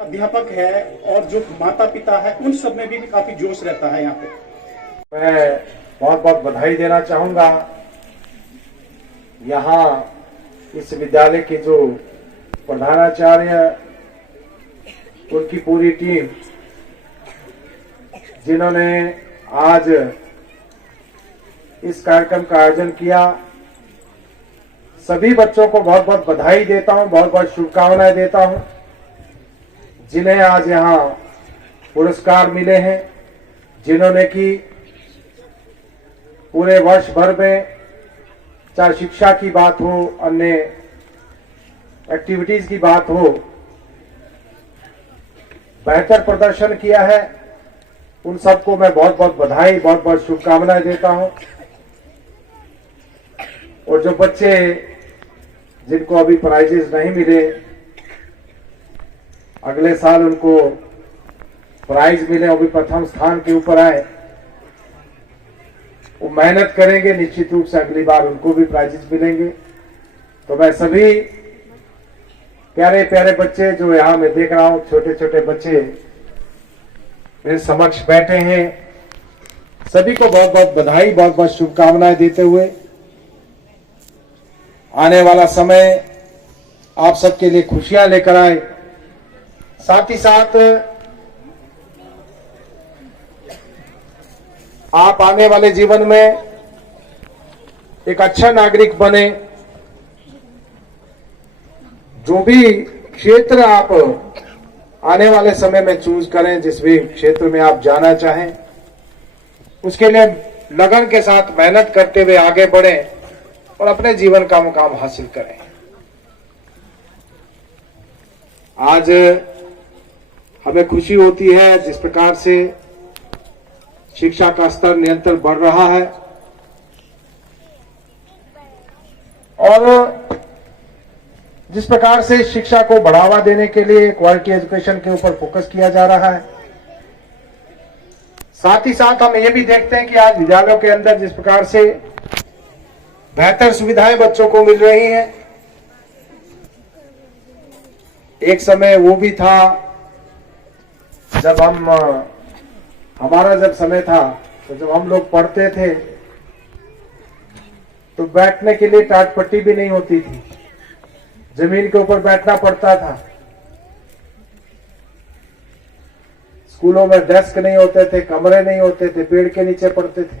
अध्यापक है और जो माता पिता है उन सब में भी काफी जोश रहता है यहाँ पे। मैं बहुत बहुत बधाई देना चाहूंगा यहाँ इस विद्यालय के जो प्रधानाचार्य, उनकी पूरी टीम, जिन्होंने आज इस कार्यक्रम का आयोजन किया। सभी बच्चों को बहुत बहुत बधाई देता हूं, बहुत बहुत शुभकामनाएं देता हूं, जिन्हें आज यहाँ पुरस्कार मिले हैं, जिन्होंने कि पूरे वर्ष भर में, चाहे शिक्षा की बात हो, अन्य एक्टिविटीज की बात हो, बेहतर प्रदर्शन किया है। उन सबको मैं बहुत बहुत बधाई, बहुत बहुत शुभकामनाएं देता हूं। और जो बच्चे जिनको अभी प्राइजेस नहीं मिले, अगले साल उनको प्राइज मिले, अभी प्रथम स्थान के ऊपर आए, वो मेहनत करेंगे, निश्चित रूप से अगली बार उनको भी प्राइजेस मिलेंगे। तो मैं सभी प्यारे प्यारे बच्चे जो यहाँ मैं देख रहा हूं, छोटे छोटे बच्चे मेरे समक्ष बैठे हैं, सभी को बहुत बहुत बधाई, बहुत बहुत शुभकामनाएं देते हुए आने वाला समय आप सबके लिए खुशियां लेकर आए। साथ ही साथ आप आने वाले जीवन में एक अच्छा नागरिक बने। जो भी क्षेत्र आप आने वाले समय में चूज करें, जिस भी क्षेत्र में आप जाना चाहें, उसके लिए लगन के साथ मेहनत करते हुए आगे बढ़ें और अपने जीवन का मुकाम हासिल करें। आज हमें खुशी होती है जिस प्रकार से शिक्षा का स्तर निरंतर बढ़ रहा है और जिस प्रकार से शिक्षा को बढ़ावा देने के लिए क्वालिटी एजुकेशन के ऊपर फोकस किया जा रहा है। साथ ही साथ हम ये भी देखते हैं कि आज विद्यालयों के अंदर जिस प्रकार से बेहतर सुविधाएं बच्चों को मिल रही हैं। एक समय वो भी था जब हमारा जब समय था, तो जब हम लोग पढ़ते थे तो बैठने के लिए टाट पट्टी भी नहीं होती थी, जमीन के ऊपर बैठना पड़ता था। स्कूलों में डेस्क नहीं होते थे, कमरे नहीं होते थे, पेड़ के नीचे पढ़ते थे।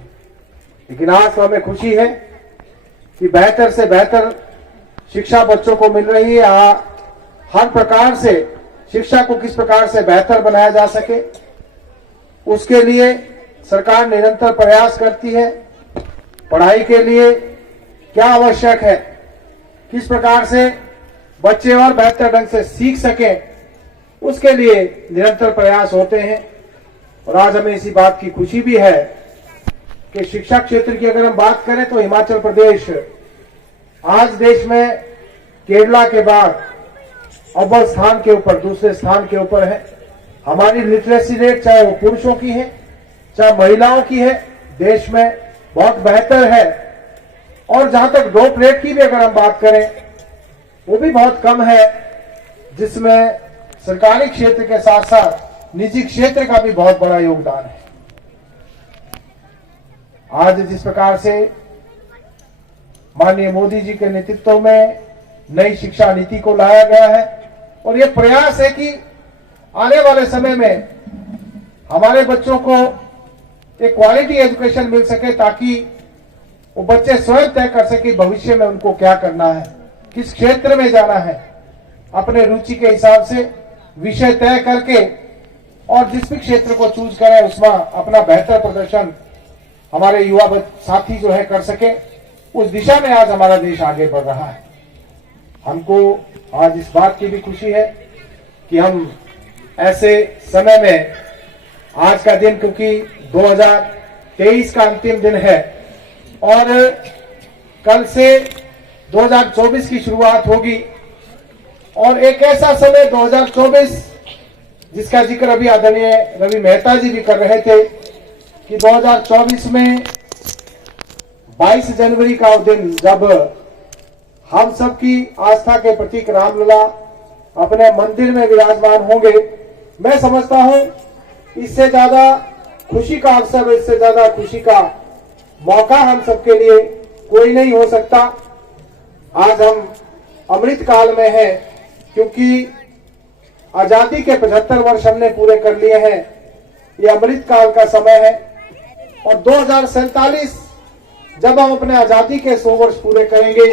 लेकिन आज तो हमें खुशी है कि बेहतर से बेहतर शिक्षा बच्चों को मिल रही है। हर प्रकार से शिक्षा को किस प्रकार से बेहतर बनाया जा सके, उसके लिए सरकार निरंतर प्रयास करती है। पढ़ाई के लिए क्या आवश्यक है, किस प्रकार से बच्चे और बेहतर ढंग से सीख सकें, उसके लिए निरंतर प्रयास होते हैं। और आज हमें इसी बात की खुशी भी है कि शिक्षा क्षेत्र की अगर हम बात करें तो हिमाचल प्रदेश आज देश में केरला के बाद अव्वल स्थान के ऊपर, दूसरे स्थान के ऊपर है। हमारी लिटरेसी रेट, चाहे वो पुरुषों की है चाहे महिलाओं की है, देश में बहुत बेहतर है। और जहां तक ड्रॉप रेट की भी अगर हम बात करें, वो भी बहुत कम है, जिसमें सरकारी क्षेत्र के साथ साथ निजी क्षेत्र का भी बहुत बड़ा योगदान है। आज जिस प्रकार से माननीय मोदी जी के नेतृत्व में नई शिक्षा नीति को लाया गया है और ये प्रयास है कि आने वाले समय में हमारे बच्चों को एक क्वालिटी एजुकेशन मिल सके, ताकि वो बच्चे स्वयं तय कर सके भविष्य में उनको क्या करना है, किस क्षेत्र में जाना है। अपने रुचि के हिसाब से विषय तय करके और जिस भी क्षेत्र को चूज करें उसमें अपना बेहतर प्रदर्शन हमारे युवा साथी जो है कर सके। उस दिशा में आज हमारा देश आगे बढ़ रहा है। हमको आज इस बात की भी खुशी है कि हम ऐसे समय में, आज का दिन क्योंकि 2023 का अंतिम दिन है और कल से 2024 की शुरुआत होगी, और एक ऐसा समय 2024 जिसका जिक्र अभी आदरणीय रवि मेहता जी भी कर रहे थे कि 2024 में 22 जनवरी का दिन, जब हम सबकी आस्था के प्रतीक रामलला अपने मंदिर में विराजमान होंगे। मैं समझता हूं इससे ज्यादा खुशी का अवसर, इससे ज्यादा खुशी का मौका हम सबके लिए कोई नहीं हो सकता। आज हम अमृत काल में हैं, क्योंकि आजादी के 75 वर्ष हमने पूरे कर लिए हैं। ये अमृत काल का समय है और 2047 जब हम अपने आजादी के 100 वर्ष पूरे करेंगे,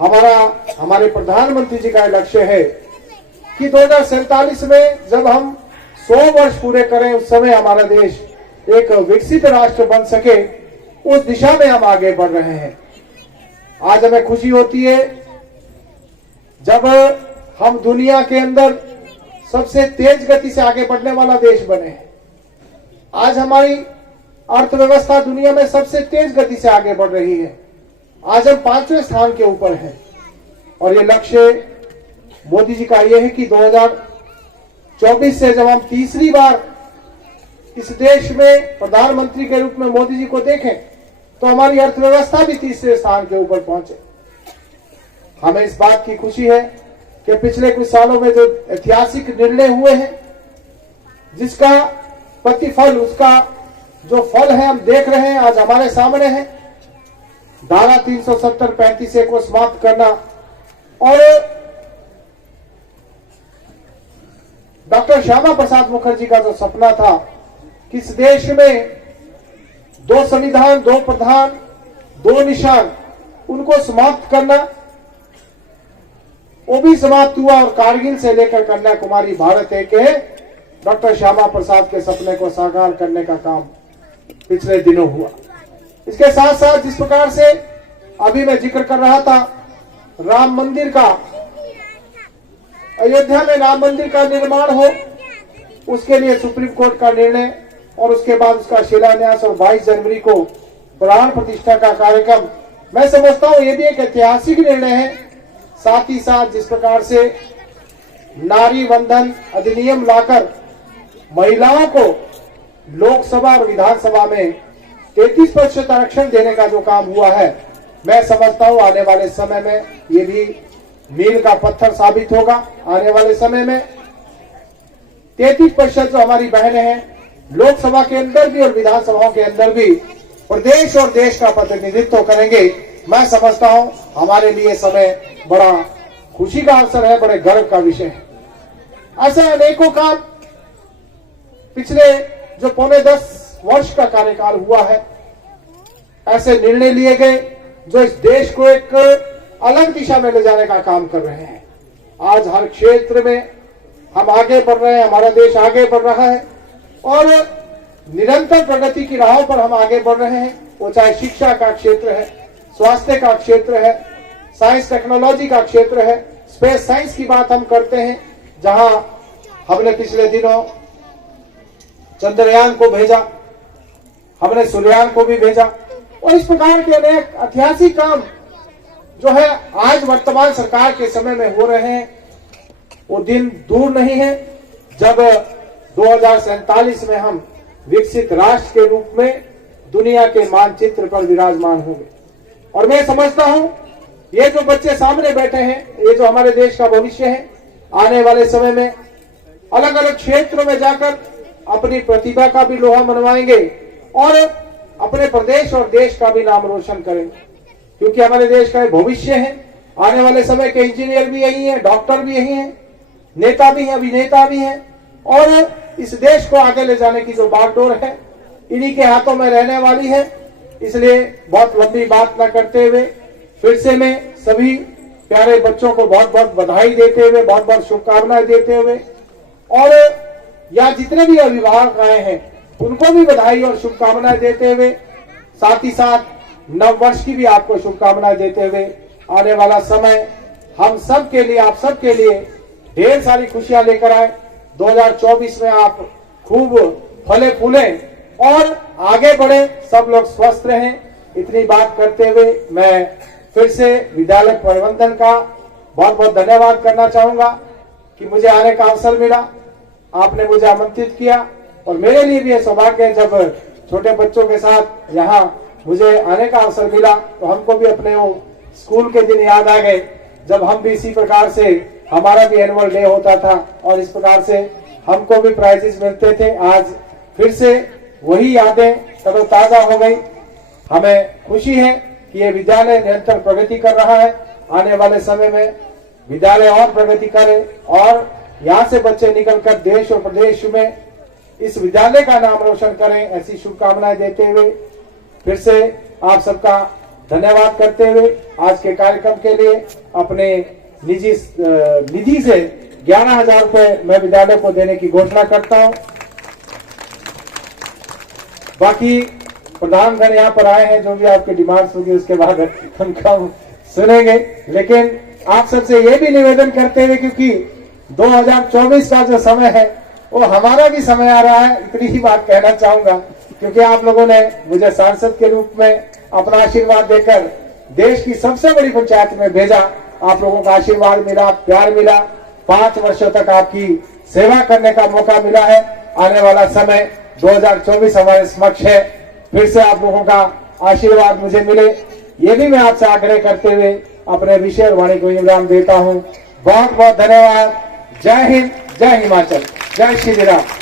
हमारे प्रधानमंत्री जी का लक्ष्य है कि 2047 में जब हम 100 वर्ष पूरे करें, उस समय हमारा देश एक विकसित राष्ट्र बन सके, उस दिशा में हम आगे बढ़ रहे हैं। आज हमें खुशी होती है जब हम दुनिया के अंदर सबसे तेज गति से आगे बढ़ने वाला देश बने हैं। आज हमारी अर्थव्यवस्था दुनिया में सबसे तेज गति से आगे बढ़ रही है। आज हम 5वें स्थान के ऊपर हैं और ये लक्ष्य मोदी जी का ये है कि 2024 से जब हम तीसरी बार इस देश में प्रधानमंत्री के रूप में मोदी जी को देखें तो हमारी अर्थव्यवस्था भी तीसरे स्थान के ऊपर पहुंचे। हमें इस बात की खुशी है कि पिछले कुछ सालों में जो ऐतिहासिक निर्णय हुए हैं, जिसका प्रतिफल, उसका जो फल है हम देख रहे हैं, आज हमारे सामने है। धारा 370-35A को समाप्त करना और डॉक्टर श्यामा प्रसाद मुखर्जी का जो सपना था कि इस देश में 2 संविधान, 2 प्रधान, 2 निशान, उनको समाप्त करना, वो भी समाप्त हुआ और कारगिल से लेकर कन्याकुमारी भारत एक है। डॉक्टर श्यामा प्रसाद के सपने को साकार करने का काम पिछले दिनों हुआ। इसके साथ साथ जिस प्रकार से अभी मैं जिक्र कर रहा था राम मंदिर का, अयोध्या में राम मंदिर का निर्माण हो, उसके लिए सुप्रीम कोर्ट का निर्णय और उसके बाद उसका शिलान्यास और 22 जनवरी को प्राण प्रतिष्ठा का कार्यक्रम, मैं समझता हूं ये भी एक ऐतिहासिक निर्णय है। साथ ही साथ जिस प्रकार से नारी वंदन अधिनियम लाकर महिलाओं को लोकसभा और विधानसभा में 33% आरक्षण देने का जो काम हुआ है, मैं समझता हूं आने वाले समय में ये भी मील का पत्थर साबित होगा। आने वाले समय में 33% जो हमारी बहनें हैं लोकसभा के अंदर भी और विधानसभाओं के अंदर भी प्रदेश और देश का प्रतिनिधित्व करेंगे। मैं समझता हूं हमारे लिए समय बड़ा खुशी का अवसर है, बड़े गर्व का विषय है। ऐसे अनेकों काम पिछले जो 9.5 वर्ष का कार्यकाल हुआ है, ऐसे निर्णय लिए गए जो इस देश को एक अलग दिशा में ले जाने का काम कर रहे हैं। आज हर क्षेत्र में हम आगे बढ़ रहे हैं, हमारा देश आगे बढ़ रहा है और निरंतर प्रगति की राहों पर हम आगे बढ़ रहे हैं। वो चाहे शिक्षा का क्षेत्र है, स्वास्थ्य का क्षेत्र है, साइंस टेक्नोलॉजी का क्षेत्र है, स्पेस साइंस की बात हम करते हैं, जहां हमने पिछले दिनों चंद्रयान को भेजा, हमने सूर्ययान को भी भेजा और इस प्रकार के अनेक ऐतिहासिक काम जो है आज वर्तमान सरकार के समय में हो रहे हैं। वो दिन दूर नहीं है जब 2047 में हम विकसित राष्ट्र के रूप में दुनिया के मानचित्र पर विराजमान होंगे। और मैं समझता हूं ये जो बच्चे सामने बैठे हैं, ये जो हमारे देश का भविष्य है, आने वाले समय में अलग अलग क्षेत्रों में जाकर अपनी प्रतिभा का भी लोहा मनवाएंगे और अपने प्रदेश और देश का भी नाम रोशन करेंगे, क्योंकि हमारे देश का भविष्य है। आने वाले समय के इंजीनियर भी यही है, डॉक्टर भी यही है, नेता भी है, अभिनेता भी है और इस देश को आगे ले जाने की जो बागडोर है इन्हीं के हाथों में रहने वाली है। इसलिए बहुत लंबी बात न करते हुए फिर से मैं सभी प्यारे बच्चों को बहुत बहुत बधाई देते हुए, बहुत बहुत शुभकामनाएं देते हुए और यहाँ जितने भी अभिभावक आए हैं उनको भी बधाई और शुभकामनाएं देते हुए, साथ ही साथ नव वर्ष की भी आपको शुभकामनाएं देते हुए आने वाला समय हम सब के लिए, आप सब के लिए ढेर सारी खुशियां लेकर आए। 2024 में आप खूब फले फूले और आगे बढ़े, सब लोग स्वस्थ रहें। इतनी बात करते हुए मैं फिर से विद्यालय प्रबंधन का बहुत बहुत धन्यवाद करना चाहूंगा कि मुझे आने का अवसर मिला, आपने मुझे आमंत्रित किया और मेरे लिए भी यह सौभाग्य है जब छोटे बच्चों के साथ यहाँ मुझे आने का अवसर मिला तो हमको भी अपने वो स्कूल के दिन याद आ गए जब हम भी इसी प्रकार से हमारा भी एनुअल डे होता था और इस प्रकार से हमको भी प्राइजेस मिलते थे। आज फिर से वही यादें तरोताजा हो गई। हमें खुशी है कि ये विद्यालय निरंतर प्रगति कर रहा है। आने वाले समय में विद्यालय और प्रगति करे और यहाँ से बच्चे निकलकर देश और प्रदेश में इस विद्यालय का नाम रोशन करें, ऐसी शुभकामनाएं देते हुए फिर से आप सबका धन्यवाद करते हुए आज के कार्यक्रम के लिए अपने निजी निधि से 11,000 रुपए मैं विद्यालय को देने की घोषणा करता हूं। बाकी प्रधानगण यहाँ पर आए हैं, जो भी आपकी डिमांड्स होगी उसके बाद उनका हम सुनेंगे। लेकिन आप सबसे ये भी निवेदन करते हुए, क्योंकि 2024 का जो समय है वो हमारा भी समय आ रहा है, इतनी ही बात कहना चाहूंगा, क्योंकि आप लोगों ने मुझे सांसद के रूप में अपना आशीर्वाद देकर देश की सबसे बड़ी पंचायत में भेजा। आप लोगों का आशीर्वाद मिला, प्यार मिला, 5 वर्षों तक आपकी सेवा करने का मौका मिला है। आने वाला समय 2024 हमारे समक्ष है, फिर से आप लोगों का आशीर्वाद मुझे मिले, ये भी मैं आपसे आग्रह करते हुए अपने विषय और वाणी को विराम देता हूँ। बहुत बहुत धन्यवाद। जय हिंद, जय हिमाचल, जय श्री राम।